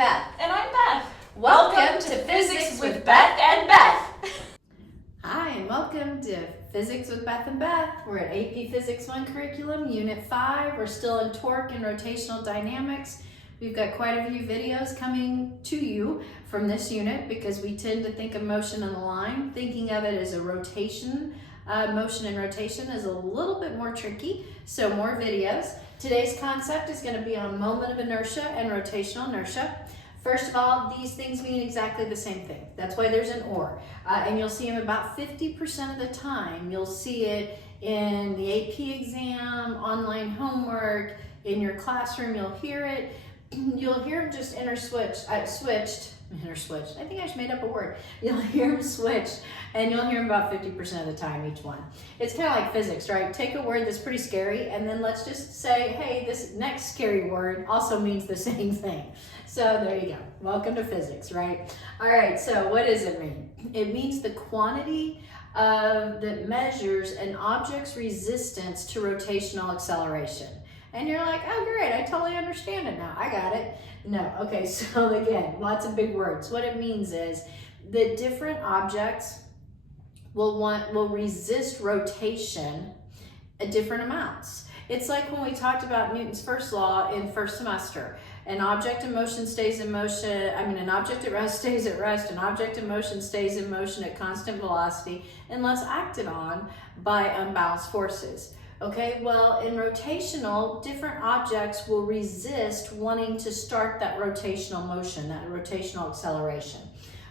Beth. And I'm Beth. Welcome to Physics with Beth and Beth. Hi, and welcome to Physics with Beth and Beth. We're at AP Physics 1 curriculum, Unit 5. We're still in Torque and Rotational Dynamics. We've got quite a few videos coming to you from this unit because we tend to think of motion in a line. Thinking of it as a rotation, motion and rotation is a little bit more tricky, so more videos. Today's concept is going to be on moment of inertia and rotational inertia. First of all, these things mean exactly the same thing. That's why there's an or. And you'll see them about 50% of the time. You'll see it in the AP exam, online homework, in your classroom, you'll hear it. You'll hear them just switched. I think I just made up a word. You'll hear them switched, and you'll hear them about 50% of the time, each one. It's kind of like physics, right? Take a word that's pretty scary, and then let's just say, hey, this next scary word also means the same thing. So there you go. Welcome to physics, right? All right, so what does it mean? It means the quantity that measures an object's resistance to rotational acceleration. And you're like, oh great, I totally understand it now. I got it. No, okay, so again, lots of big words. What it means is that different objects will resist rotation at different amounts. It's like when we talked about Newton's first law in first semester. An object in motion stays in motion, an object at rest stays at rest, an object in motion stays in motion at constant velocity unless acted on by unbalanced forces. Okay, well, in rotational, different objects will resist wanting to start that rotational motion, that rotational acceleration.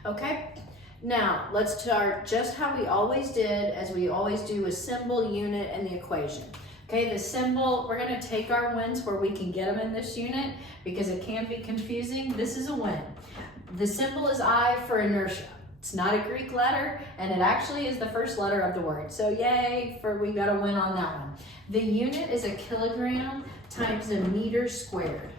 Okay, now let's start just how we always did, as we always do with symbol, unit, and the equation. Okay, the symbol, we're going to take our wins where we can get them in this unit because it can be confusing. This is a win. The symbol is I for inertia. It's not a Greek letter, and it actually is the first letter of the word. So yay, we got a win on that one. The unit is a kilogram times a meter squared.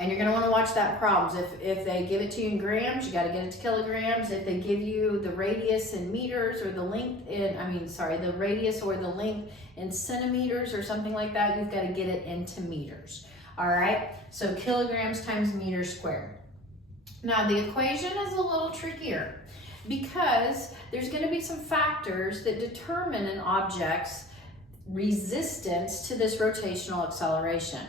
And you're gonna wanna watch that problems. If they give it to you in grams, you gotta get it to kilograms. If they give you the radius in meters or the length the radius or the length in centimeters or something like that, you've gotta get it into meters. All right, so kilograms times meters squared. Now the equation is a little trickier because there's going to be some factors that determine an object's resistance to this rotational acceleration.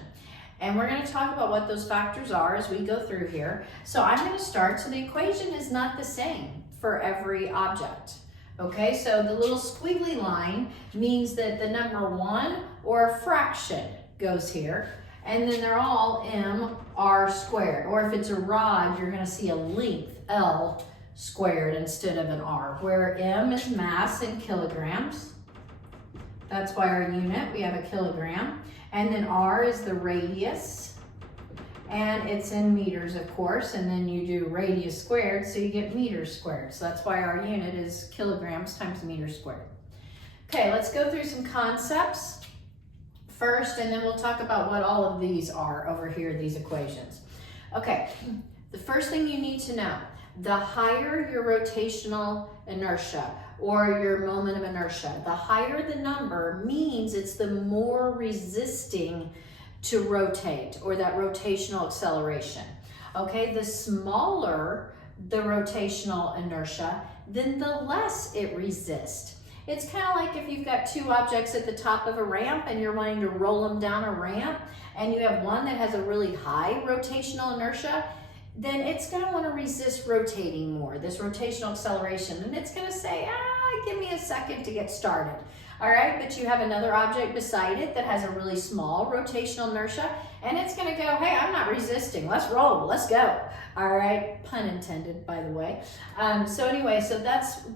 And we're going to talk about what those factors are as we go through here. So I'm going to start, so the equation is not the same for every object. Okay, so the little squiggly line means that the number 1 or a fraction goes here. And then they're all mr squared. Or if it's a rod, you're going to see a length, L squared instead of an R, where m is mass in kilograms. That's why our unit, we have a kilogram. And then R is the radius. And it's in meters, of course. And then you do radius squared, so you get meters squared. So that's why our unit is kilograms times meters squared. Okay, let's go through some concepts first, and then we'll talk about what all of these are over here, these equations. Okay, the first thing you need to know, the higher your rotational inertia or your moment of inertia, the higher the number means it's the more resisting to rotate or that rotational acceleration. Okay, the smaller the rotational inertia, then the less it resists. It's kind of like if you've got two objects at the top of a ramp and you're wanting to roll them down a ramp and you have one that has a really high rotational inertia, then it's going to want to resist rotating more, this rotational acceleration. And it's going to say, give me a second to get started. All right, but you have another object beside it that has a really small rotational inertia, and it's going to go, hey, I'm not resisting. Let's roll. Let's go. All right, pun intended, by the way. So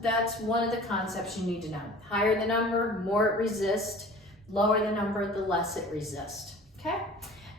that's one of the concepts you need to know. Higher the number, more it resists. Lower the number, the less it resists. Okay.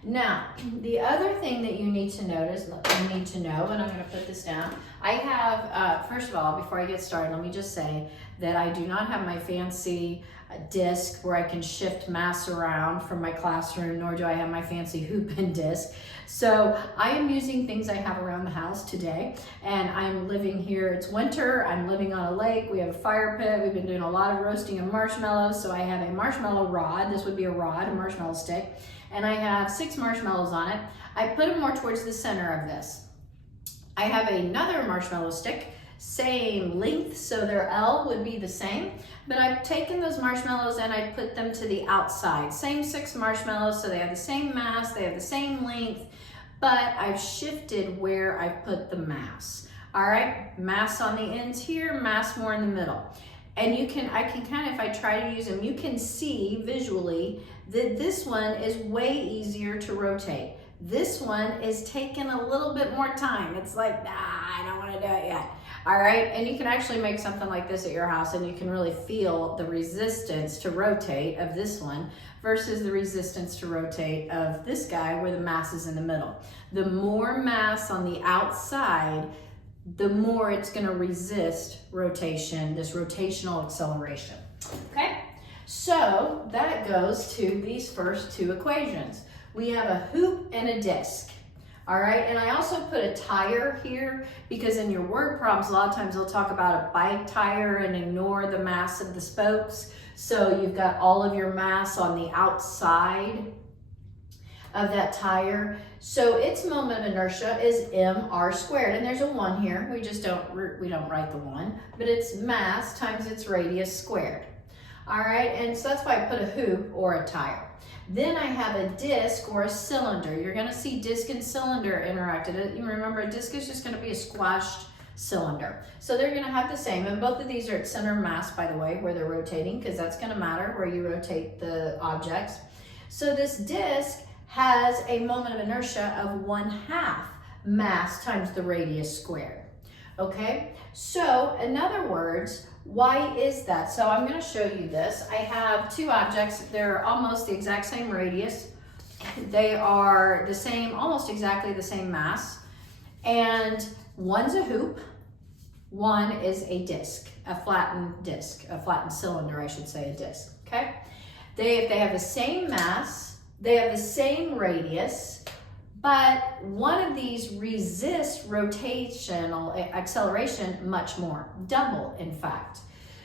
Now, the other thing that you need to notice, and I'm going to put this down. I have, first of all, before I get started, let me just say that I do not have my fancy disc where I can shift mass around from my classroom, nor do I have my fancy hoop and disc. So I am using things I have around the house today, and I'm living here. It's winter. I'm living on a lake. We have a fire pit. We've been doing a lot of roasting of marshmallows. So I have a marshmallow rod. This would be a rod, a marshmallow stick. and I have 6 marshmallows on it. I put them more towards the center of this. I have another marshmallow stick, same length, so their L would be the same, but I've taken those marshmallows and I put them to the outside. Same 6 marshmallows, so they have the same mass, they have the same length, but I've shifted where I put the mass. All right, mass on the ends here, mass more in the middle. And I can kind of, if I try to use them, you can see visually that this one is way easier to rotate. This one is taking a little bit more time. It's like, nah, I don't want to do it yet. All right, and you can actually make something like this at your house and you can really feel the resistance to rotate of this one versus the resistance to rotate of this guy where the mass is in the middle. The more mass on the outside, the more it's going to resist rotation, this rotational acceleration. Okay, so that goes to these first 2 equations. We have a hoop and a disc. All right, and I also put a tire here because in your word problems, a lot of times they'll talk about a bike tire and ignore the mass of the spokes. So you've got all of your mass on the outside of that tire. So its moment of inertia is mr squared, and there's a 1 here. We don't write the 1, but it's mass times its radius squared. All right, and so that's why I put a hoop or a tire. Then I have a disc or a cylinder. You're going to see disc and cylinder interacted. You remember, a disc is just going to be a squashed cylinder. So they're going to have the same, and both of these are at center of mass, by the way, where they're rotating, because that's going to matter where you rotate the objects. So this disc has a moment of inertia of 1/2 mass times the radius squared. Okay, so in other words, why is that? So I'm going to show you this. I have 2 objects. They're almost the exact same radius. They are the same, almost exactly the same mass. And one's a hoop, one is a disc, a flattened cylinder, I should say, a disc. Okay, they have the same mass, they have the same radius, but one of these resists rotational acceleration much more, double in fact.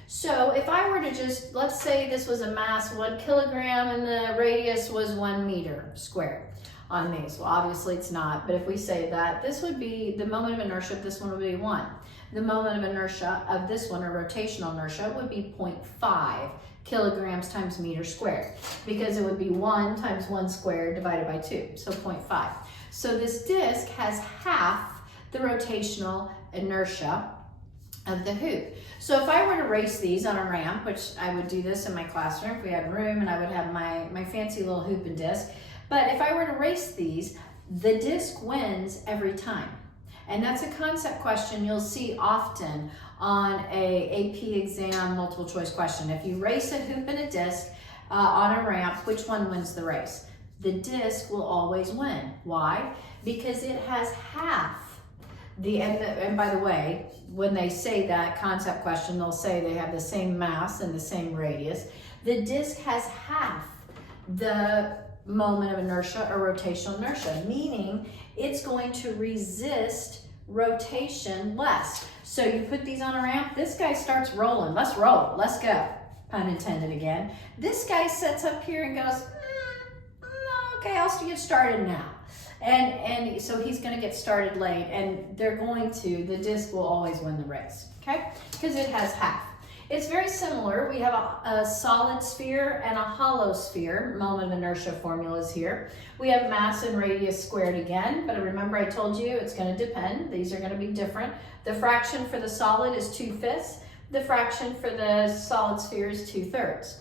So if I were to just, let's say this was a mass 1 kilogram and the radius was 1 meter squared on these. Well, obviously it's not, but if we say that, this would be, the moment of inertia of this one would be 1. The moment of inertia of this one, or rotational inertia, would be 0.5 kilograms times meter squared, because it would be 1 times 1 squared divided by 2, so 0.5. So this disc has half the rotational inertia of the hoop. So if I were to race these on a ramp, which I would do this in my classroom if we had room, and I would have my fancy little hoop and disc, but if I were to race these, the disc wins every time. And that's a concept question you'll see often on a AP exam multiple choice question. If you race a hoop and a disc on a ramp, which one wins the race? The disc will always win. Why? Because it has half and by the way, when they say that concept question, they'll say they have the same mass and the same radius. The disc has half the moment of inertia or rotational inertia, meaning it's going to resist rotation less. So you put these on a ramp, this guy starts rolling. Let's roll, let's go. Pun intended again. This guy sits up here and goes, okay, I'll get started now. And so he's going to get started late, and the disc will always win the race, okay? Because it has half. It's very similar. We have a solid sphere and a hollow sphere. Moment of inertia formulas here. We have mass and radius squared again, but remember I told you it's going to depend. These are going to be different. The fraction for the solid is 2/5. The fraction for the solid sphere is 2/3.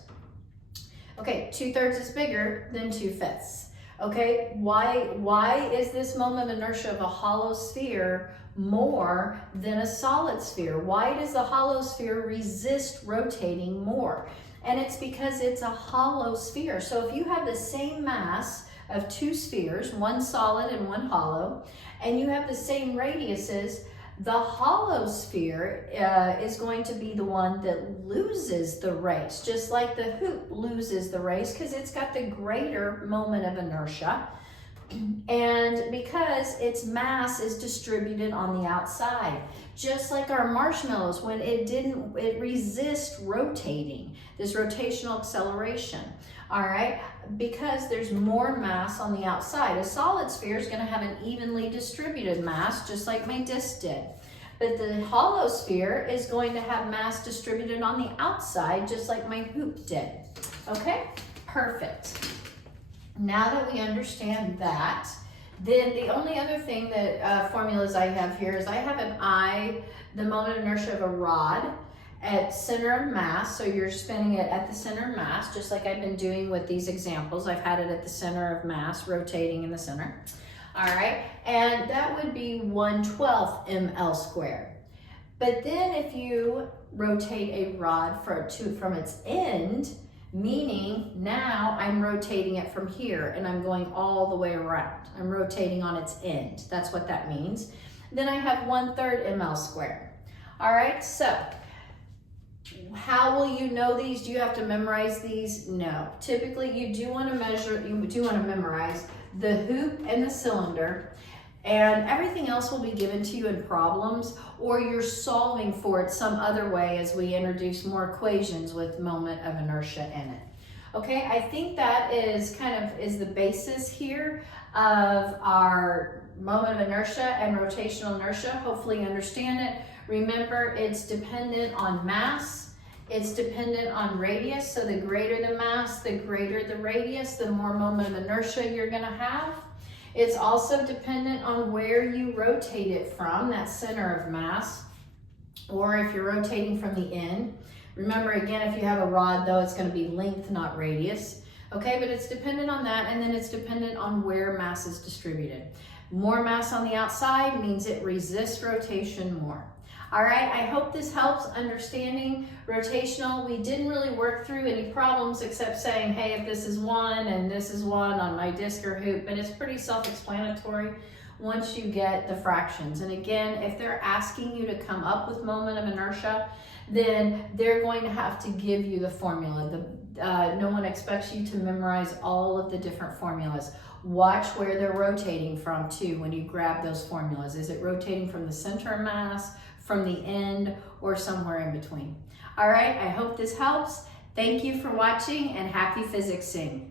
Okay, 2/3 is bigger than 2/5. Okay, why is this moment of inertia of a hollow sphere more than a solid sphere? Why does the hollow sphere resist rotating more? And it's because it's a hollow sphere. So if you have the same mass of 2 spheres, one solid and one hollow, and you have the same radiuses, the hollow sphere is going to be the one that loses the race, just like the hoop loses the race because it's got the greater moment of inertia, and because its mass is distributed on the outside. Just like our marshmallows, when it resists rotating, this rotational acceleration. All right, because there's more mass on the outside. A solid sphere is going to have an evenly distributed mass, just like my disc did. But the hollow sphere is going to have mass distributed on the outside, just like my hoop did. Okay, perfect. Now that we understand that, then the only other thing that formulas I have here is I have an I, the moment of inertia of a rod, at center of mass, so you're spinning it at the center of mass, just like I've been doing with these examples. I've had it at the center of mass, rotating in the center. All right, and that would be 1/12 ml squared. But then if you rotate a rod from its end, meaning now I'm rotating it from here and I'm going all the way around. I'm rotating on its end. That's what that means. Then I have 1/3 ml squared. All right, so how will you know these? Do you have to memorize these? No. Typically, you do want to memorize the hoop and the cylinder, and everything else will be given to you in problems, or you're solving for it some other way as we introduce more equations with moment of inertia in it. Okay, I think that is is the basis here of our moment of inertia and rotational inertia. Hopefully you understand it. Remember, it's dependent on mass, it's dependent on radius, so the greater the mass, the greater the radius, the more moment of inertia you're going to have. It's also dependent on where you rotate it from, that center of mass, or if you're rotating from the end. Remember, again, if you have a rod, though, it's going to be length, not radius. Okay, but it's dependent on that, and then it's dependent on where mass is distributed. More mass on the outside means it resists rotation more. All right, I hope this helps understanding rotational. We didn't really work through any problems except saying, hey, if this is 1 and this is 1 on my disc or hoop, but it's pretty self-explanatory once you get the fractions. And again, if they're asking you to come up with moment of inertia, then they're going to have to give you the formula. No one expects you to memorize all of the different formulas. Watch where they're rotating from too when you grab those formulas. Is it rotating from the center of mass, from the end, or somewhere in between? All right, I hope this helps. Thank you for watching, and happy physicsing.